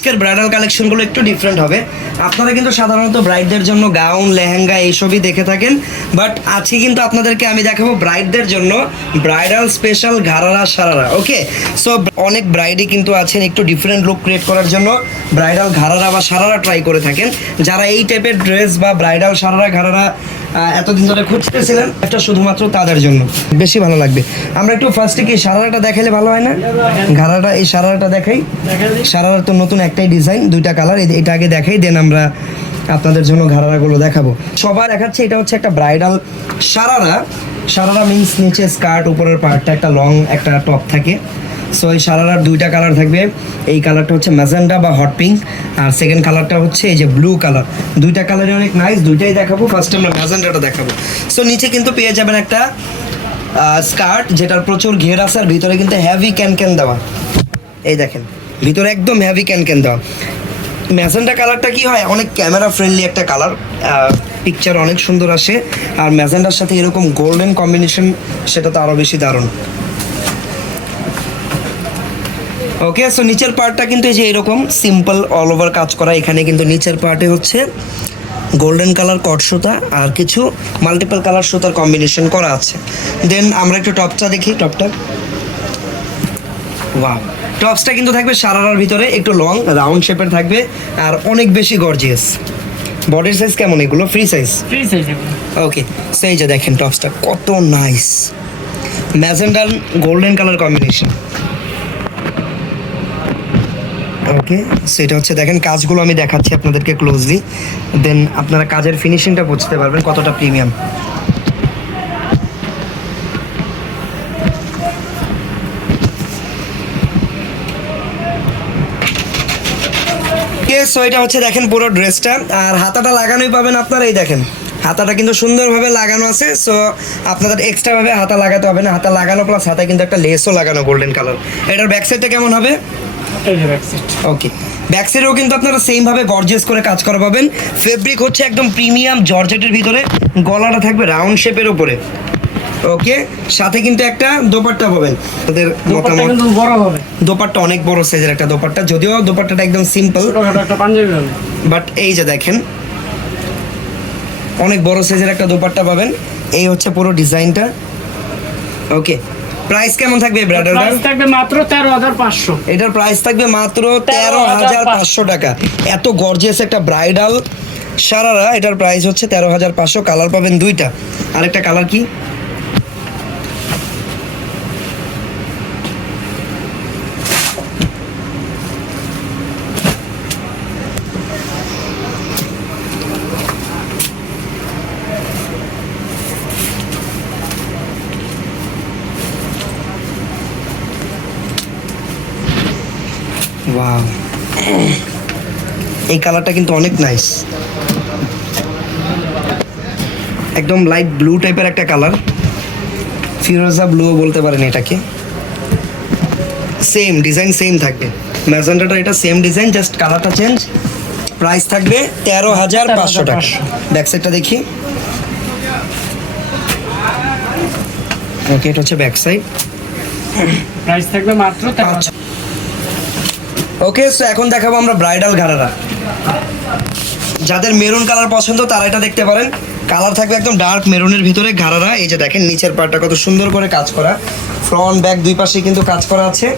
আজকের ব্রাইডাল কালেকশনগুলো একটু ডিফারেন্ট হবে। আপনারা কিন্তু সাধারণত ব্রাইডদের জন্য গাউন লেহেঙ্গা এইসবই দেখে থাকেন। বাট আজকে কিন্তু আপনাদেরকে আমি দেখাবো ব্রাইডদের জন্য bridal special gharara sharara okay so অনেক ব্রাইডই কিন্তু আছেন একটু ডিফারেন্ট লুক ক্রিয়েট করার জন্য ব্রাইডাল ঘারারা বা সারারা ট্রাই করে থাকেন। যারা এই টাইপের ড্রেস বা ব্রাইডাল সারারা আহ, এতদিন ধরে খুঁজতেছিলেন এটা শুধুমাত্র তাদের জন্য। বেশি ভালো লাগবে। আমরা একটু ফার্স্টে কি সারারাটা দেখালে ভালো হয় না? ঘারাটা এই সারারাটা দেখাই। সারারা তো নতুন একটাই ডিজাইন দুইটা কালার এটা আগে দেখাই দেন আমরা আপনাদের জন্য ঘারারাগুলো দেখাবো। সবার দেখাচ্ছে, এটা হচ্ছে একটা ব্রাইডাল সারারা। সারারা মিন্স নিচে স্কার্ট উপরের পার্টটা একটা লং একটা টপ থাকে। সো এই সারারার দুইটা কালার থাকবে। এই কালারটা হচ্ছে ম্যাজেন্ডা বা হট পিঙ্ক আর সেকেন্ড কালারটা হচ্ছে এই যে ব্লু কালার দুইটা কালারই অনেক নাইস দুইটাই দেখাবো। ফার্স্টে আমরা ম্যাজেন্ডাটা দেখাবো। সো নিচে কিন্তু পেয়ে যাবেন একটা স্কার্ট যেটার প্রচুর ঘের আছে, আর ভিতরে কিন্তু হ্যাভি ক্যান ক্যান দেওয়া। এই দেখেন। ভিতরে একদম হ্যাভি ক্যান ক্যান দেওয়া। ম্যাজেন্ডা কালারটা কি হয়? অনেক ক্যামেরা ফ্রেন্ডলি একটা কালার পিকচার অনেক সুন্দর আসে। আর ম্যাজেন্ডার সাথে এরকম গোল্ডেন কম্বিনেশন সেটা তো আরও বেশি দারুণ। ওকে সো নিচের পার্টটা কিন্তু এই যে এরকম সিম্পল অল ওভার কাজ করা। এখানে কিন্তু নিচের পার্টে হচ্ছে গোল্ডেন কালার কট সুতা আর কিছু মাল্টিপল কালার সুতার কম্বিনেশন করা আছে। দেন আমরা একটু টপটা দেখি টপটা ওয়াও টপসটা কিন্তু থাকবে সারারার ভিতরে একটু লং রাউন্ড শেপের থাকবে আর অনেক বেশি গর্জিয়াস বডির সাইজ কেমন এগুলো? Free size free size okay সেই যে দেখেন টপসটা কত নাইস ম্যাজেন্ডার গোল্ডেন কালার কম্বিনেশন ওকে সেটা হচ্ছে দেখেন কাজগুলো আমি দেখাচ্ছি আপনাদেরকে ক্লোজলি দেন আপনারা কাজের ফিনিশিংটা বুঝতে পারবেন কতটা প্রিমিয়াম সো এটা হচ্ছে দেখেন পুরো ড্রেসটা। আর হাতাটা লাগানোই পাবেন আপনারা এই দেখেন। হাতাটা কিন্তু সুন্দরভাবে লাগানো আছে সো আপনাদের এক্সট্রাভাবে হাতা লাগাতে হবে না। হাতা লাগানো প্লাস হাতায় কিন্তু একটা লেসও লাগানো গোল্ডেন কালার এটার ব্যাক সাইডটা কেমন হবে? ওকে ব্যাক সাইডেও কিন্তু আপনারা সেম ভাবে গর্জিয়াস করে কাজ করা পাবেন। ফেব্রিক হচ্ছে একদম প্রিমিয়াম জর্জেটের ভিতরে। গলাটা থাকবে রাউন্ড শেপের উপরে। ওকে সাথে কিন্তু একটা দোপাট্টা পাবেন। তাদের দোপাট্টা মতামত। বড় হবে। দোপাট্টা অনেক বড় সাইজের একটা দোপাট্টা। যদিও দোপাট্টাটা একদম সিম্পল বাট এই যে দেখেন অনেক বড় সাইজের একটা দোপাট্টা পাবেন। এই হচ্ছে পুরো ডিজাইনটা ওকে প্রাইস কেমন থাকবে ব্রাডারটার প্রাইস থাকবে মাত্র তেরো হাজার পাঁচশো। এটার প্রাইস থাকবে মাত্র তেরো হাজার পাঁচশো টাকা। এত গর্জিয়াস একটা ব্রাইডাল সারারা এটার প্রাইস হচ্ছে তেরো হাজার পাঁচশো। কালার পাবেন দুইটা। আরেকটা কালার কি? এই কালারটা কিন্তু অনেক নাইস একদম লাইট ব্লু টাইপের একটা কালার। ফিরোজা ব্লুও বলতে পারেন এটাকে। সেম ডিজাইন সেম থাকবে। ম্যাজেন্টাটা এটা সেম ডিজাইন জাস্ট কালারটা চেঞ্জ প্রাইস থাকবে তেরো হাজার পাঁচশো টাকা। ব্যাক সাইডটা দেখি। ওকে এটা হচ্ছে ব্যাক সাইড প্রাইস থাকবে মাত্র তেরো আচ্ছা ওকে সো এখন দেখাবো আমরা ব্রাইডাল ঘাড়ারা। যাদের মেরুন কালার পছন্দ, তারা এটা দেখতে পারেন। কালার থাকবে একদম ডার্ক মেরুনের ভিতরে ঘাড়ারা এই যে দেখেন, নিচের পার্টটা কত সুন্দর করে কাজ করা। ফ্রন্ট, ব্যাক দুই পাশে কিন্তু কাজ করা আছে।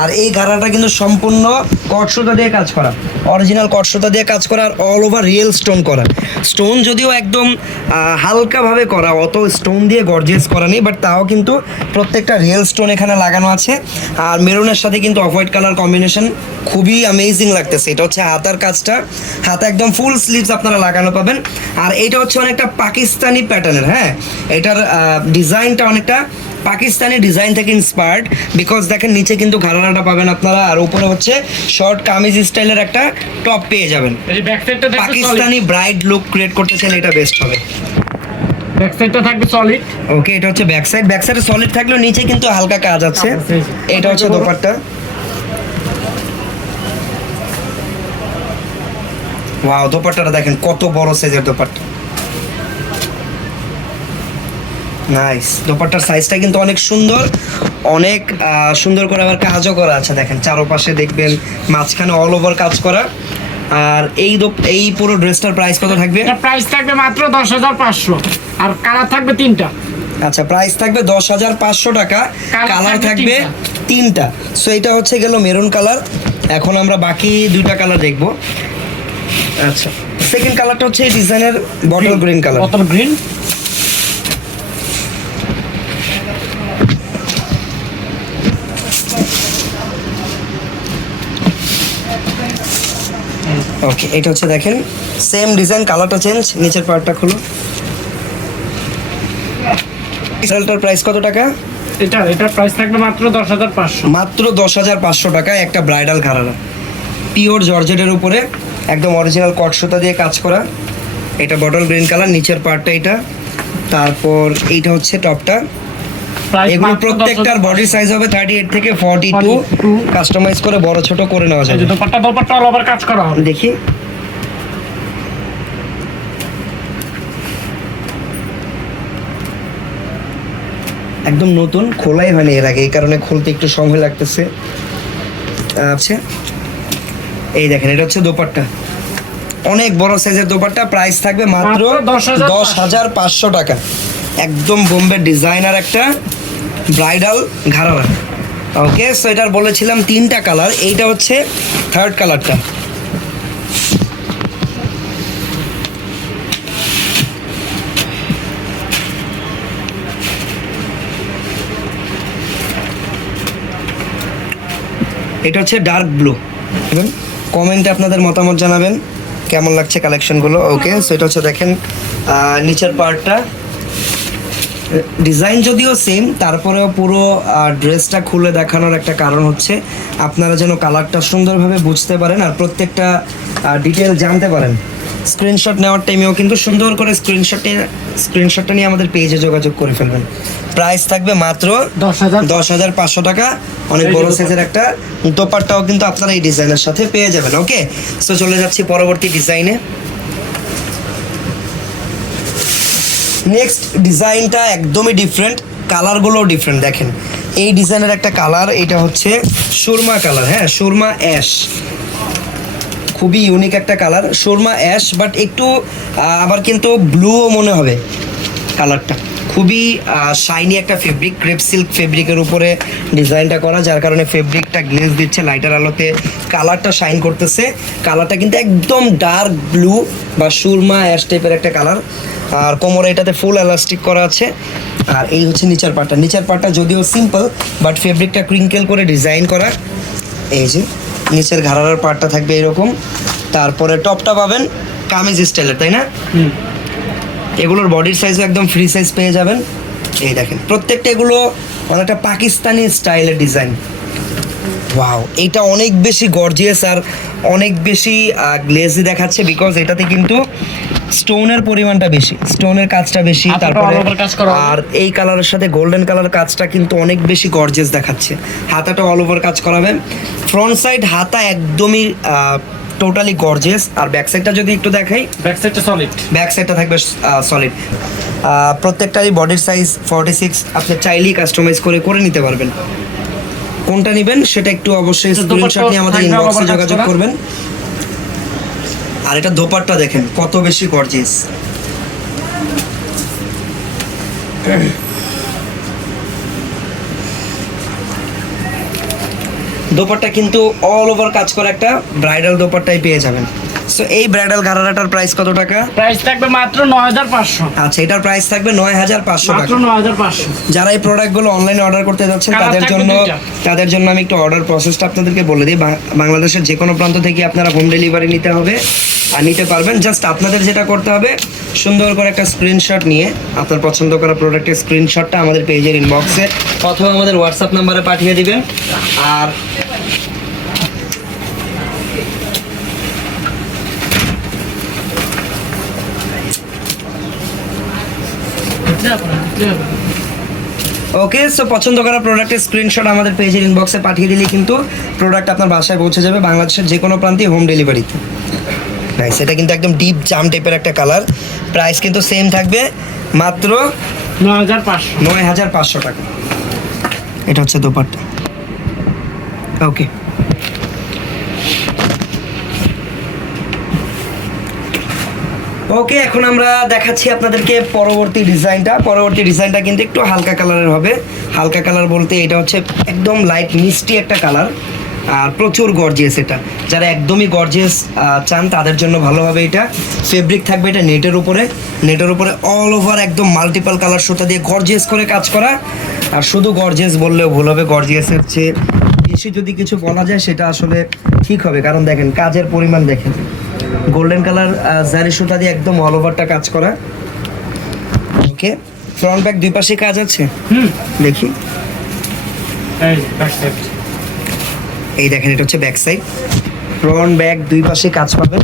আর এই ঘাড়াটা কিন্তু সম্পূর্ণ কটসুতা দিয়ে কাজ করা। অরিজিনাল কটসুতা দিয়ে কাজ করা আর অল ওভার রিয়েল স্টোন করা। স্টোন যদিও একদম হালকাভাবে করা, অত স্টোন দিয়ে গর্জেস করা নেই বাট তাও কিন্তু প্রত্যেকটা রিয়েল স্টোন এখানে লাগানো আছে। আর মেরুনের সাথে কিন্তু অফ হোয়াইট কালার কম্বিনেশন খুবই অ্যামেজিং লাগতেছে। এটা হচ্ছে হাতার কাজটা। হাতা একদম ফুল স্লিভস আপনারা লাগানো পাবেন। আর এটা হচ্ছে অনেকটা পাকিস্তানি প্যাটার্নের হ্যাঁ? এটার ডিজাইনটা অনেকটা পাকিস্তানি ডিজাইন থেকে ইন্সপায়ার্ড বিকজ দেখেন নিচে কিন্তু ঘাড়াটা পাবেন আপনারা আর উপরে হচ্ছে শর্ট কামিজ স্টাইলের একটা টপ পেয়ে যাবেন। পাকিস্তানি ব্রাইড লুক ক্রিয়েট করতে চাইলে এটা বেস্ট হবে। ব্যাক সাইডটা থাকবে সলিড ওকে এটা হচ্ছে ব্যাক সাইড ব্যাক সাইডে সলিড থাকলেও নিচে কিন্তু হালকা কাজ আছে। কাজ আছে, এই যে। এটা হচ্ছে দোপাট্টা। ওয়াও দোপাট্টাটা দেখেন কত বড় সাইজের দোপাট্টা। নাইস দোপাট্টার সাইজটা কিন্তু অনেক সুন্দর। অনেক সুন্দর করে আবার কাজও করা আছে দেখেন। চারপাশে দেখবেন মাঝখানে অল ওভার কাজ করা। আর এই এই পুরো ড্রেসটার প্রাইস কত থাকবে? এটা প্রাইস থাকবে মাত্র দশ হাজার পাঁচশো। আর কালার থাকবে তিনটা। আচ্ছা প্রাইস থাকবে দশ হাজার পাঁচশো টাকা। কালার থাকবে তিনটা। সো এটা হচ্ছে গেল মেরুন কালার এখন আমরা বাকি দুইটা কালার দেখব। আচ্ছা সেকেন্ড কালারটা হচ্ছে এই ডিজাইনের bottle green colour bottle green okay এটা হচ্ছে দেখেন সেম ডিজাইন কালারটা চেঞ্জ নিচের পার্টটা খুলো। সেলটার প্রাইস কত টাকা? এটা এটার প্রাইস থাকবে মাত্র দশ হাজার পাঁচশো। মাত্র দশ হাজার পাঁচশো টাকায় একটা ব্রাইডাল ঘাড়ারা পিওর জর্জেটের উপরে একদম অরিজিনাল কট সুতা দিয়ে কাজ করা। এটা বটল গ্রিন কালার নিচের পার্টটা এটা। তারপর এইটা হচ্ছে টপটা এগুলো প্রত্যেকটার বডি সাইজ হবে থার্টি এইট থেকে টু 42 কাস্টমাইজ করে বড় ছোট করে নেওয়া যাবে। দোপাট্টা দোপাট্টা অল ওভার কাজ করা হবে। দেখি। একদম নতুন খোলাই হয়নি এর আগে এই কারণে খুলতে একটু সময় লাগতেছে। আচ্ছা এই দেখেন এটা হচ্ছে দোপাট্টা। অনেক বড় সাইজের দোপাট্টা প্রাইস থাকবে মাত্র মাত্র 10,500 দশ হাজার পাঁচশো টাকা। একদম বোম্বে ডিজাইনার একটা ব্রাইডাল ঘাড়ারা ওকে সো এটার বলেছিলাম তিনটা কালার এইটা হচ্ছে থার্ড কালারটা এটা হচ্ছে ডার্ক ব্লু কমেন্টে আপনাদের মতামত জানাবেন, কেমন লাগছে কালেকশনগুলো ওকে সো এটা হচ্ছে দেখেন নিচের পার্টটা ডিজাইন যদিও সেম তারপরেও পুরো ড্রেসটা খুলে দেখানোর একটা কারণ হচ্ছে আপনারা যেন কালারটা সুন্দরভাবে বুঝতে পারেন আর প্রত্যেকটা ডিটেল জানতে পারেন। স্ক্রিনশট নেওয়ার টাইমেও কিন্তু সুন্দর করে স্ক্রিনশটে স্ক্রিনশটটা নিয়ে আমাদের পেজে যোগাযোগ করে ফেলবেন। প্রাইস থাকবে মাত্র দশ হাজার দশ হাজার পাঁচশো টাকা। অনেক বড়। সাইজের একটা দোপাট্টাও কিন্তু আপনারা এই ডিজাইনের সাথে পেয়ে যাবেন ওকে সো চলে যাচ্ছি পরবর্তী ডিজাইনে নেক্সট ডিজাইনটা একদমই ডিফারেন্ট কালারগুলোও ডিফারেন্ট দেখেন। এই ডিজাইনের একটা কালার এটা হচ্ছে সুরমা কালার হ্যাঁ সুরমা অ্যাশ খুবই ইউনিক একটা কালার সুরমা অ্যাশ বাট একটু আবার কিন্তু ব্লুও মনে হবে কালারটা খুবই শাইনি একটা ফেব্রিক ক্রেপ সিল্ক ফেব্রিকের উপরে ডিজাইনটা করা, যার কারণে ফেব্রিকটা গ্লেজ দিচ্ছে লাইটার আলোতে কালারটা শাইন করতেছে। কালারটা কিন্তু একদম ডার্ক ব্লু বা সুরমা অ্যাশ টাইপের একটা কালার আর কোমরে এটাতে ফুল এলাস্টিক করা আছে। আর এই হচ্ছে নিচের পার্টটা নিচের পার্টটা যদিও সিম্পল বাট ফেব্রিকটা ক্রিঙ্কেল করে ডিজাইন করা। এই যে নিচের ঘাড়ার পার্টটা থাকবে এরকম। তারপরে টপটা পাবেন কামিজ স্টাইলের তাই না? এগুলোর বডির সাইজও একদম ফ্রি সাইজ পেয়ে যাবেন। এই দেখেন প্রত্যেকটা এগুলো অনেকটা পাকিস্তানি স্টাইলের ডিজাইন ওয়াও এটা অনেক বেশি গর্জিয়াস আর অনেক বেশি গ্লেজি দেখাচ্ছে বিকজ এটাতে কিন্তু স্টোনের পরিমাণটা বেশি স্টোনের কাজটা বেশি তারপরে। আর এই কালারের সাথে গোল্ডেন কালার কাজটা কিন্তু অনেক বেশি গর্জিয়াস দেখাচ্ছে। হাতাটা অল ওভার কাজ করাবে। ফ্রন্ট সাইড হাতা একদমই টোটালি গর্জিয়াস আর ব্যাক সাইডটা যদি একটু দেখাই ব্যাক সাইডটা সলিড ব্যাক সাইডটা থাকবে সলিড প্রত্যেকটারই বডির সাইজ ফর্টি সিক্স আপনি চাইলেই কাস্টমাইজ করে করে নিতে পারবেন। কোনটা নেবেন সেটা একটু অবশ্যই স্ক্রিনশট নিয়ে আমাদের ইনবক্সে যোগাযোগ করবেন। আর এটা দোপাট্টা দেখেন কত বেশি গর্জিয়াস দোপাট্টা কিন্তু অল ওভার কাজ করে একটা ব্রাইডাল দোপাট্টাই পেয়ে যাবেন। সো এই ব্রাইডাল গারারাটার প্রাইস কত টাকা? প্রাইস থাকবে মাত্র নয় হাজার পাঁচশো। আচ্ছা এটার প্রাইস থাকবে নয় হাজার পাঁচশো মাত্র টাকা। নয় হাজার পাঁচশো। যারা এই প্রোডাক্টগুলো অনলাইনে অর্ডার করতে যাচ্ছেন তাদের জন্য তাদের জন্য আমি একটু অর্ডার প্রসেসটা আপনাদেরকে বলে দিই। বাংলাদেশের যে কোনো প্রান্ত থেকে আপনারা হোম ডেলিভারি নিতে হবে আর নিতে পারবেন। জাস্ট আপনাদের যেটা করতে হবে সুন্দর করে একটা স্ক্রিনশট নিয়ে আপনার পছন্দ করা প্রোডাক্টের স্ক্রিনশটটা আমাদের পেজের ইনবক্সে অথবা আমাদের হোয়াটসঅ্যাপ নাম্বারে পাঠিয়ে দিবেন। আর ওকে সো পছন্দ করা প্রোডাক্টের স্ক্রিনশট আমাদের পেজের ইনবক্সে পাঠিয়ে দিলে কিন্তু প্রোডাক্ট আপনার বাসায় পৌঁছে যাবে বাংলাদেশের যে কোনো প্রান্তে হোম ডেলিভারিতে নাইস এটা কিন্তু একদম ডিপ জাম টাইপের একটা কালার প্রাইস কিন্তু সেম থাকবে মাত্র নয় হাজার পাঁচশো। নয় হাজার পাঁচশো টাকা। এটা হচ্ছে দোপাট্টা। ওকে ওকে এখন আমরা দেখাচ্ছি আপনাদেরকে পরবর্তী ডিজাইনটা। পরবর্তী ডিজাইনটা কিন্তু একটু হালকা কালারের হবে। হালকা কালার বলতে এটা হচ্ছে একদম লাইট মিষ্টি একটা কালার। আর প্রচুর গর্জিয়াস এটা। যারা একদমই গর্জিয়াস চান, তাদের জন্য ভালো হবে এটা। ফেব্রিক থাকবে এটা নেটের উপরে। নেটের উপরে অল ওভার একদম মাল্টিপাল কালার সুতা দিয়ে গর্জিয়াস করে কাজ করা। আর শুধু গর্জিয়াস বললেও ভুল হবে। গর্জিয়াসের চেয়ে বেশি যদি কিছু বলা যায়, সেটা আসলে ঠিক হবে। কারণ দেখেন, কাজের পরিমাণ দেখেন। গোল্ডেন কালার জারি সুতা দিয়ে একদম অল ওভারটা কাজ করা। ওকে ফ্রন্ট ব্যাক দুই পাশে কাজ আছে? হুম। দেখি। এই দেখেন এটা হচ্ছে ব্যাক সাইড ফ্রন্ট ব্যাক দুই পাশে কাজ পাবেন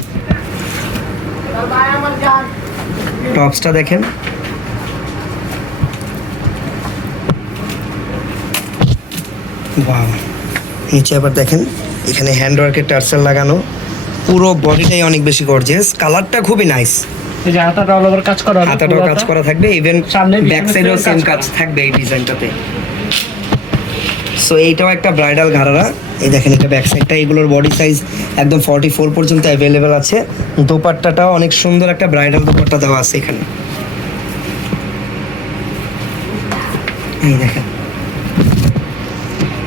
টপসটা দেখেন. নিচে আবার দেখেন এখানে হ্যান্ড ওয়ার্কের টার্সেল লাগানো। পুরো বডিটাই অনেক বেশি গর্জিয়াস কালারটা খুবই নাইস এই যে হাতাটা অল ওভার কাজ করা হাতাটাও কাজ করা থাকবে ইভেন সামনে ব্যাক সাইডেও সেম কাজ কাজ থাকবে এই ডিজাইনটাতে সো এইটাও একটা ব্রাইডাল ঘাড়ারা। এই দেখেন এটা ব্যাক সাইডটা এগুলোর বডি সাইজ একদম ফর্টি ফোর পর্যন্ত অ্যাভেলেবেল আছে। দোপাট্টাটাও অনেক সুন্দর একটা ব্রাইডাল দোপাট্টা দেওয়া আছে এখানে। এই দেখেন।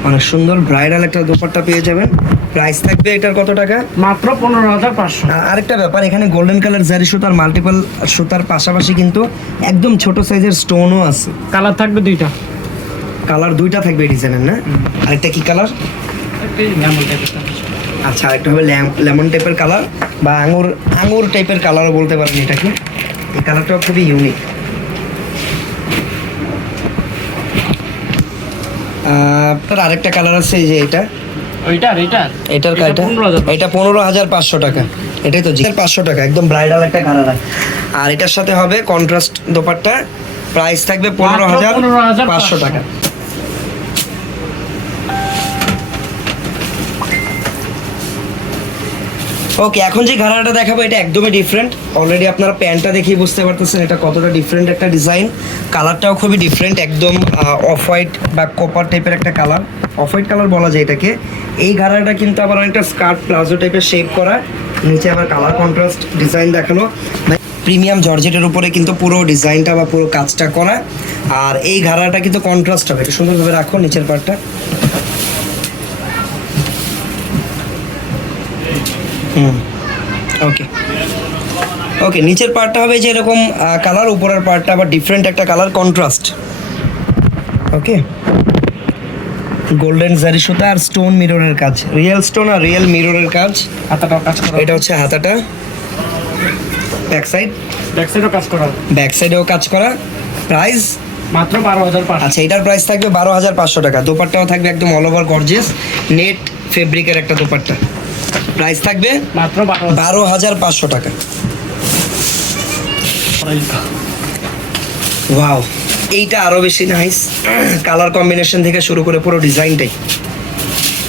অনেক সুন্দর ব্রাইডাল একটা দোপাট্টা পেয়ে যাবেন। প্রাইস থাকবে এটার কত টাকা? মাত্র পনেরো হাজার পাঁচশো। আরেকটা ব্যাপার এখানে গোল্ডেন কালার জারি সুতার মাল্টিপল সুতার পাশাপাশি কিন্তু একদম ছোট সাইজের স্টোনও আছে। কালার থাকবে দুইটা। কালার দুইটা থাকবে এই ডিজাইনের না? আরেকটা কি কালার আচ্ছা আরেকটা হবে লেমন টাইপের কালার বা আঙুর আঙুর টাইপের কালারও বলতে পারেন এটাকে। এই কালারটাও খুবই ইউনিক আপনার আরেকটা কালার আছে এই যে এটা। ওইটার এইটার এটার এটা এটা পনেরো হাজার পাঁচশো টাকা। এটাই তো পাঁচশো টাকা একদম ব্রাইডাল একটা কালার আর এটার সাথে হবে কন্ট্রাস্ট দোপাট্টা। প্রাইস থাকবে পনেরো হাজার পাঁচশো টাকা। ওকে এখন যে ঘাড়াটা দেখাবো এটা একদমই ডিফারেন্ট অলরেডি আপনারা প্যান্টটা দেখেই বুঝতে পারতেছেন এটা কতটা ডিফারেন্ট একটা ডিজাইন কালারটাও খুবই ডিফারেন্ট একদম অফ হোয়াইট বা কপার টাইপের একটা কালার অফ হোয়াইট কালার বলা যায় এটাকে। এই ঘাড়াটা কিন্তু আবার অনেকটা স্কার্ট প্লাজো টাইপের শেপ করা। নিচে আবার কালার কন্ট্রাস্ট ডিজাইন দেখানো। প্রিমিয়াম জর্জেটের উপরে কিন্তু পুরো ডিজাইনটা বা পুরো কাজটা করা। আর এই ঘাড়াটা কিন্তু কন্ট্রাস্ট হবে। সুন্দরভাবে রাখো নিচের পার্টটা হুম ওকে ওকে নিচের পার্টটা হবে যে এরকম কালার উপরের পার্টটা আবার ডিফারেন্ট একটা কালার কন্ট্রাস্ট ওকে গোল্ডেন জারি সুতা আর স্টোন মিররের কাজ। রিয়েল স্টোন আর রিয়েল মিররের কাজ। হাতাটাও কাজ করা। এটা হচ্ছে হাতাটা। ব্যাক সাইড ব্যাক সাইডও কাজ করা। ব্যাক সাইডেও কাজ করা। প্রাইস মাত্র বারো হাজার আচ্ছা এটার প্রাইস থাকবে বারো হাজার পাঁচশো টাকা। দোপাট্টাও থাকবে একদম অল ওভার গর্জিয়াস নেট ফেব্রিকের একটা দোপাট্টা। প্রাইস থাকবে মাত্র বারো হাজার। পাঁচশো টাকা। ওয়াও এইটা আরও বেশি নাইস কালার কম্বিনেশন থেকে শুরু করে পুরো ডিজাইনটাই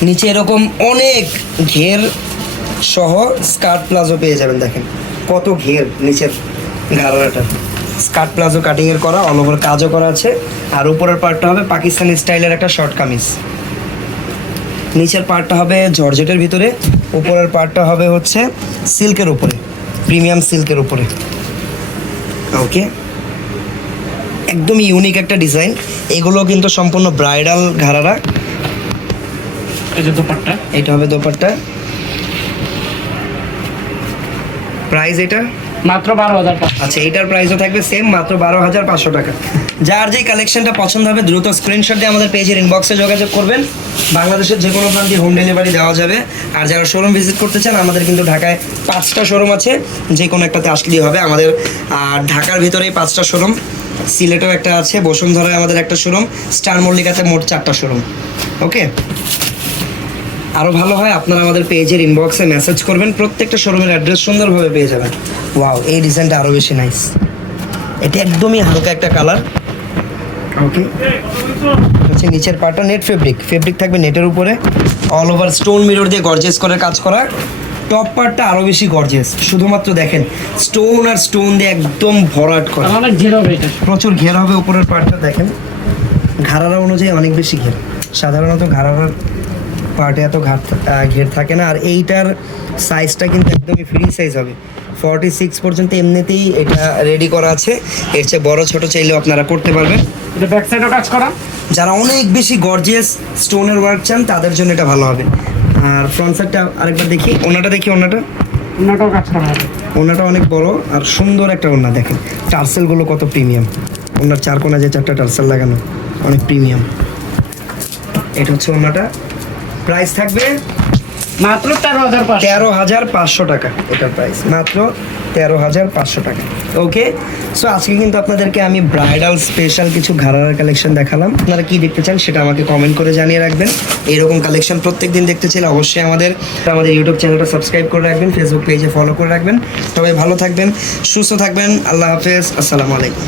নিচে এরকম অনেক ঘের সহ স্কার্ট প্লাজো পেয়ে যাবেন, দেখেন। কত ঘের নিচের গাড়াটা স্কার্ট প্লাজো কাটিংয়ের করা অল ওভার কাজও করা আছে। আর উপরের পার্টটা হবে পাকিস্তানি স্টাইলের একটা শর্ট কামিজ। নিচের পার্টটা হবে জর্জেটের ভিতরে, উপরের পার্টটা হবে হচ্ছে সিল্কের উপরে প্রিমিয়াম সিল্কের উপরে। ওকে একদমই ইউনিক একটা ডিজাইন এগুলো কিন্তু সম্পূর্ণ ব্রাইডাল ঘাড়ারা। এই যে দোপাট্টা। এটা হবে দোপাট্টা। প্রাইস এটা? মাত্র বারো হাজার আচ্ছা এটার প্রাইসও থাকবে সেম মাত্র বারো হাজার পাঁচশো টাকা। যার যে কালেকশনটা পছন্দ হবে দ্রুত স্ক্রিনশট দিয়ে আমাদের পেজের ইনবক্সে যোগাযোগ করবেন। বাংলাদেশের যে কোনো প্রান্তে হোম ডেলিভারি দেওয়া যাবে। আর যারা শোরুম ভিজিট করতে চান আমাদের কিন্তু ঢাকায় পাঁচটা শোরুম আছে। যে কোনো একটাতে আসলেই হবে। আমাদের আর ঢাকার ভিতরেই পাঁচটা শোরুম সিলেটেও একটা আছে, বসুন্ধরায় আমাদের একটা শোরুম স্টার মল্লিকাতে মোট চারটা শোরুম ওকে আরও ভালো হয়, আপনারা আমাদের পেজের ইনবক্সে মেসেজ করবেন, প্রত্যেকটা শোরুমের অ্যাড্রেস সুন্দরভাবে পেয়ে যাবেন। ওয়াও এই ডিজাইনটা আরও বেশি নাইস এটা একদমই হালকা একটা কালার ওকে হচ্ছে নিচের পার্টটা নেট ফেব্রিক ফেব্রিক থাকবে নেটের উপরে অল ওভার স্টোন মিরর দিয়ে গর্জেস করে কাজ করা। টপ পার্টটা আরও বেশি গর্জেস শুধুমাত্র দেখেন স্টোন আর স্টোন দিয়ে একদম ভরাট করা। অনেক ঘের হবে এটা। প্রচুর ঘের হবে উপরের পার্টটা দেখেন। ঘাড়ারা অনুযায়ী অনেক বেশি ঘের। সাধারণত ঘাড়ার পার্টে এত ঘাট ঘের থাকে না। আর এইটার সাইজটা কিন্তু একদমই ফ্রি সাইজ হবে। ফর্টি সিক্স পর্যন্ত এমনিতেই এটা রেডি করা আছে। এর চেয়ে বড় ছোট চাইলেও আপনারা করতে পারবেন। এটা ব্যাক সাইডও কাজ করা। যারা অনেক বেশি গর্জিয়াস স্টোনের ওয়ার্ক চান তাদের জন্য এটা ভালো হবে। আর ফ্রন্ট সাইডটা আরেকবার দেখি। ওনাটা দেখি ওনাটা? ওনাটাও কাজ করা হবে ওনাটা অনেক বড় আর সুন্দর একটা ওনা দেখেন। টার্সেলগুলো কত প্রিমিয়াম ওনার চার কোনা যে চারটা টার্সেল লাগানো অনেক প্রিমিয়াম এটা হচ্ছে ওনাটা প্রাইস থাকবে মাত্র তেরো হাজার তেরো হাজার পাঁচশো টাকা এটার প্রাইস মাত্র তেরো হাজার পাঁচশো টাকা। ওকে সো আজকে কিন্তু আপনাদেরকে আমি ব্রাইডাল স্পেশাল কিছু ঘাড়ার কালেকশন দেখালাম। আপনারা কি দেখতে চান সেটা আমাকে কমেন্ট করে জানিয়ে রাখবেন। এরকম কালেকশন প্রত্যেক দিন দেখতে চাইলে অবশ্যই আমাদের আমাদের ইউটিউব চ্যানেলটা সাবস্ক্রাইব করে রাখবেন ফেসবুক পেজে ফলো করে রাখবেন। সবাই ভালো থাকবেন, সুস্থ থাকবেন, আল্লাহ হাফেজ, আসসালামু আলাইকুম।